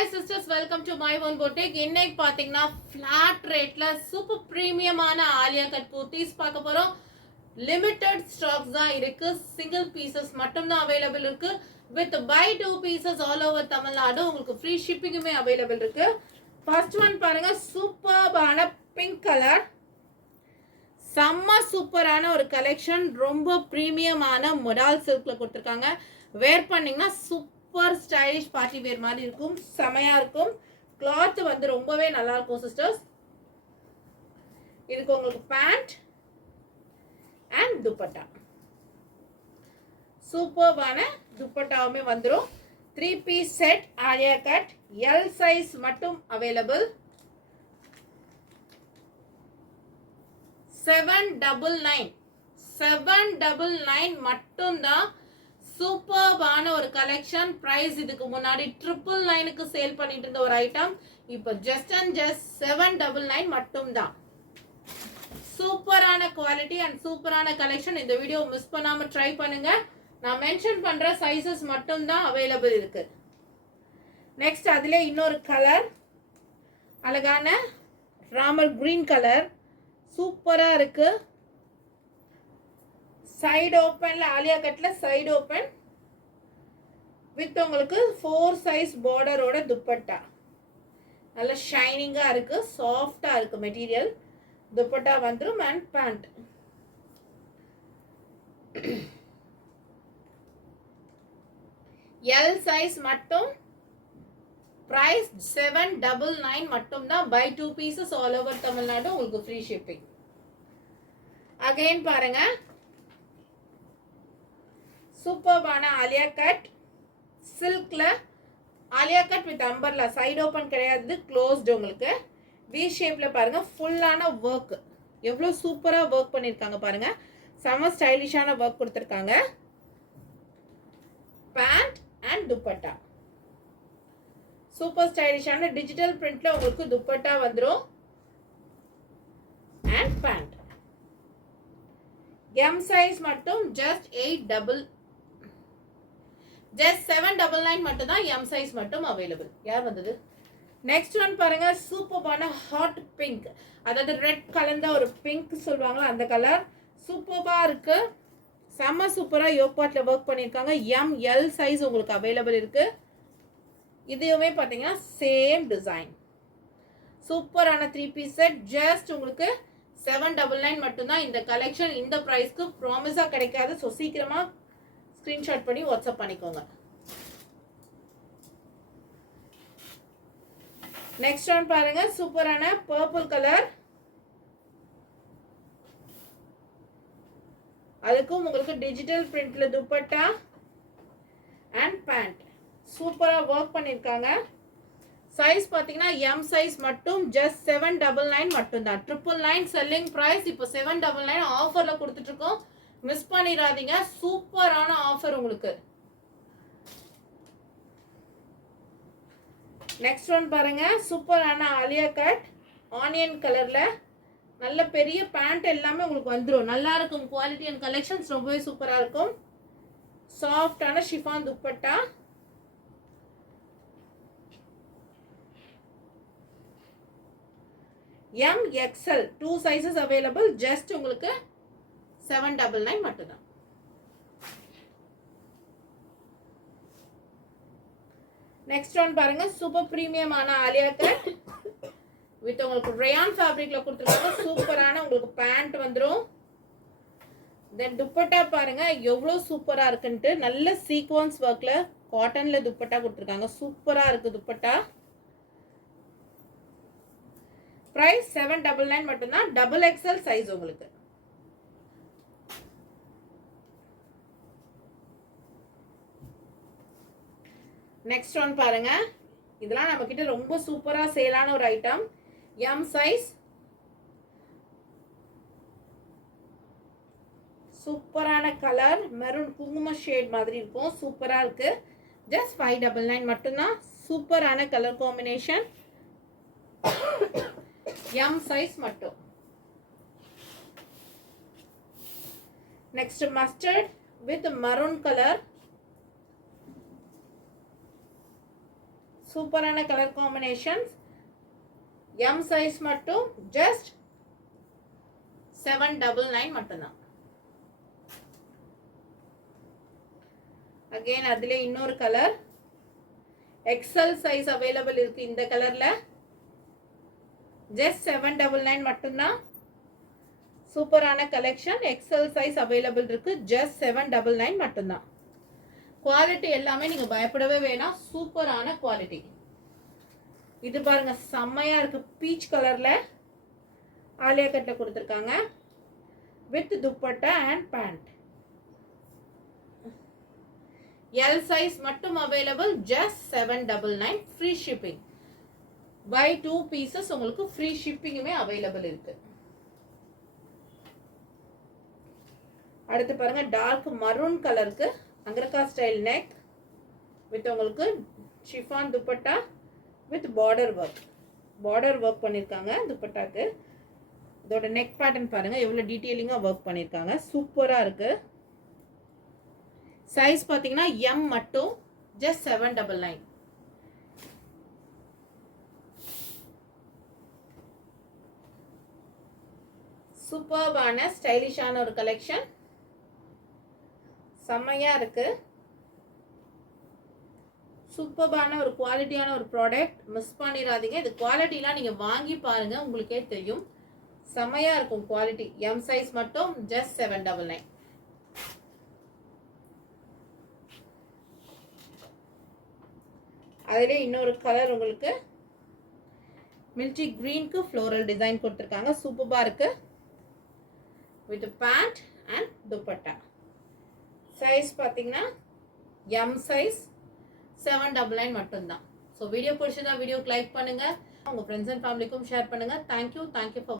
Hi sisters, welcome to my own boutique. இன்னைக்கு பாத்தீங்கன்னா flat rateல super premiumமான ஆலியா கட் kurtis பார்க்க போறோம். Limited stocks தான் இருக்கு. Single pieces மட்டும் தான் available இருக்கு. With buy 2 pieces all over Tamil Nadu உங்களுக்கு free shippingமே available இருக்கு. First one பாருங்க, சூப்பர்பான pink color. செம்ம சூப்பரான ஒரு கலெக்ஷன், ரொம்ப பிரீமியமான மொடால் சில்க்ல கொடுத்திருக்காங்க. வேர் பண்ணீங்கன்னா சூப்பர் ஸ்டைலிஷ் பார்ட்டி வேர் மாதிரி இருக்கும், செமையா இருக்கும். கிளாத் வந்து ரொம்பவே நல்லா இருக்கும் சிஸ்டர்ஸ். இதுக்கு உங்களுக்கு பேண்ட் அண்ட் துப்பட்டா, சூப்பர்பான துப்பட்டாவுமே வந்துடும். 3 piece set Alia cut, L size மட்டும் அவைலபிள். 799 மட்டும்தான். சூப்பர்பான ஒரு கலெக்ஷன். பிரைஸ் இதுக்கு முன்னாடி 999க்கு சேல் பண்ணிட்டு இருந்த ஒரு ஐட்டம் இப்போ ஜஸ்ட் 799 மட்டும்தான். சூப்பரான குவாலிட்டி அண்ட் சூப்பரான கலெக்ஷன். இந்த வீடியோ மிஸ் பண்ணாம ட்ரை பண்ணுங்க. நான் மென்ஷன் பண்ற சைசஸ் மட்டும்தான் அவைலபிள் இருக்கு. நெக்ஸ்ட் அதுல இன்னொரு கலர், அழகான ராமர் கிரீன் கலர், சூப்பரா இருக்கு. சைடு ஓப்பன்ல ஆலியா கட்ல சைடு ஓப்பன் வித் உங்களுக்கு 4 சைஸ் பார்டரோட துப்பட்டா. நல்ல ஷைனிங்கா இருக்கு, சாஃப்டா இருக்கு மெட்டீரியல். துப்பட்டா வந்துரும் அண்ட் பேண்ட். எல் சைஸ் மட்டும். பிரைஸ் 799 மட்டும் தான். By 2 pieces all over Tamil Nadu உங்களுக்கு ஃப்ரீ ஷிப்பிங். அகைன் பாருங்க, சூப்பர்பான Alia cut சில்க்ல. Alia cut with umbrella, side open கிடையாது, க்ளோஸ்டு. உங்களுக்கு வி ஷேப்ல பாருங்க, ஃபுல்லான ஒர்க். எவ்வளவு சூப்பரா ஒர்க் பண்ணிருக்காங்க பாருங்க. செம ஸ்டைலிஷான ஒர்க் கொடுத்திருக்காங்க. பேண்ட் அண்ட் துப்பட்டா சூப்பர் ஸ்டைலிஷான டிஜிட்டல் பிரிண்ட்ல உங்களுக்கு துப்பட்டா வந்துரும் அண்ட் பேண்ட். எம் சைஸ் மட்டும் ஜஸ்ட் 799 மட்டும் தான். எம் சைஸ் மட்டும் அவைலபிள். யார் வந்தது? நெக்ஸ்ட் ஒன் பாருங்க, சூப்பர்பான ஹாட் பிங்க், அதாவது ரெட் கலந்த ஒரு பிங்க் சொல்லுவாங்களா அந்த கலர். சூப்பர்பா இருக்கு, செம்ம சூப்பரா யோக்பாட்ல ஒர்க் பண்ணிருக்காங்க. எம் எல் சைஸ் உங்களுக்கு அவைலபிள் இருக்கு. இதுவுமே பாத்தீங்கன்னா சேம் டிசைன். சூப்பரான 3 பீஸ் செட். ஜஸ்ட் உங்களுக்கு 799 மட்டும்தான். இந்த கலெக்ஷன் இந்த பிரைஸ்க்கு ப்ராமிஸா கிடைக்காது. ஸோ சீக்கிரமா ஸ்கிரீன்ஷாட் பண்ணி வாட்ஸ்அப் பண்ணிக்கோங்க. நெக்ஸ்ட் ஒன் பாருங்க, சூப்பரான பர்பிள் கலர். அதுக்கும் உங்களுக்கு டிஜிட்டல் பிரிண்ட்ல துப்பட்டா அண்ட் பேண்ட். சூப்பரா ஒர்க் பண்ணிருக்காங்க. சைஸ் பாத்தீங்கன்னா எம் சைஸ் மட்டும் ஜஸ்ட் 799 மட்டும் தான். 999 செல்லிங் பிரைஸ். இப்போ 799 ஆஃபர்ல கொடுத்துட்டு இருக்கோம், மிஸ் பண்ணிடாதீங்க. சூப்பரான ஆஃபர் உங்களுக்கு. நெக்ஸ்ட் ஒன் பாருங்க, சூப்பரான ஆலியா கட் ஆனியன் கலர்ல. நல்ல பெரிய பேண்ட் எல்லாமே உங்களுக்கு வந்துடும். நல்லா இருக்கும். குவாலிட்டி அண்ட் கலெக்ஷன்ஸ் ரொம்பவே சூப்பரா இருக்கும். சாஃப்டான chiffon dupatta. M XL 2 sizes available. Just உங்களுக்கு 799 மட்டும்தான். நெக்ஸ்ட் ஒன் பாருங்க, சூப்பர் பிரீமியமான ஆலியா கட் வித் உங்களுக்கு ரயான் ஃபேப்ரிக்ல கொடுத்துருக்காங்க. சூப்பரான உங்களுக்கு பேண்ட் வந்துடும். தென் துப்பட்டா பாருங்க எவ்வளவு சூப்பரா இருக்குன்ட்டு. நல்ல சீக்வன்ஸ் ஒர்க்ல காட்டன்ல துப்பட்டா கொடுத்துருக்காங்க. சூப்பரா இருக்கு துப்பட்டா. பிரைஸ் 799 மட்டும்தான். டபுள் எக்ஸ்எல் சைஸ் உங்களுக்கு. நெக்ஸ்ட் ஒன் பாருங்க, இதெல்லாம் நம்ம கிட்ட ரொம்ப சூப்பரா சேலான ஒரு ஐட்டம். M size. சூப்பரான கலர், மெரூன் குங்கும ஷேட் மாதிரி இருக்கும். சூப்பரா இருக்கு. ஜஸ்ட் 599 மட்டும்தான். சூப்பரான கலர் காம்பினேஷன். எம் சைஸ் மட்டும். Next mustard with maroon colour. சூப்பரான கலர் காம்பினேஷன்ஸ். எம் சைஸ் மட்டும் ஜஸ்ட் 799 மட்டும்தான். அகைன் அதுல இன்னொரு கலர் எக்ஸல் சைஸ் அவைலபிள் இருக்கு. இந்த கலர்ல ஜஸ்ட் 799 மட்டும்தான். சூப்பரான கலெக்ஷன். எக்ஸல் சைஸ் அவைலபிள் இருக்கு. ஜஸ்ட் 799 மட்டும்தான். குவாலிட்டி எல்லாமே நீங்க பயப்படவே வேணாம். சூப்பரான குவாலிட்டி. இது பாருங்க செம்மையா இருக்கு. பீச் கலர்ல ஆலியா கட்ல கொடுத்துருக்காங்க with dupatta and pant. L size மட்டும் available. Just 799. Free shipping. Buy 2 pieces உங்களுக்கு ஃப்ரீ ஷிப்பிங்குமே அவைலபிள் இருக்கு. அடுத்து பாருங்க டார்க் மரூன் கலருக்கு அங்கரக்கா ஸ்டைல் நெக் வித் உங்களுக்கு chiffon dupatta with border work பண்ணியிருக்காங்க துப்பட்டாக்கு. இதோட நெக் பேட்டர்ன் பாருங்க எவ்வளோ டீட்டெயிலிங்காக ஒர்க் பண்ணியிருக்காங்க. சூப்பராக இருக்கு. சைஸ் பார்த்தீங்கன்னா எம் மட்டும் ஜஸ்ட் 799. சூப்பர்பான ஸ்டைலிஷான ஒரு கலெக்ஷன். செம்மையா இருக்கு. சூப்பர்பான ஒரு குவாலிட்டியான ஒரு ப்ராடக்ட். மிஸ் பண்ணிடாதீங்க. இது குவாலிட்டிலாம் நீங்க வாங்கி பாருங்க உங்களுக்கே தெரியும். செம்மையா இருக்கும் குவாலிட்டி. எம் சைஸ் மட்டும் ஜஸ்ட் 799. அதிலே இன்னொரு கலர் உங்களுக்கு மில்ட்ரி கிரீனுக்கு ஃப்ளோரல் டிசைன் கொடுத்துருக்காங்க. சூப்பராக இருக்கு. With pant and dupatta. Size பார்த்தீங்கன்னா எம் சைஸ் 799 மட்டும்தான். ஸோ வீடியோ பிடிச்சதா வீடியோக்கு லைக் பண்ணுங்க. உங்க ஃப்ரெண்ட்ஸ் அண்ட் ஃபேமிலிக்கும் ஷேர் பண்ணுங்க. Thank you for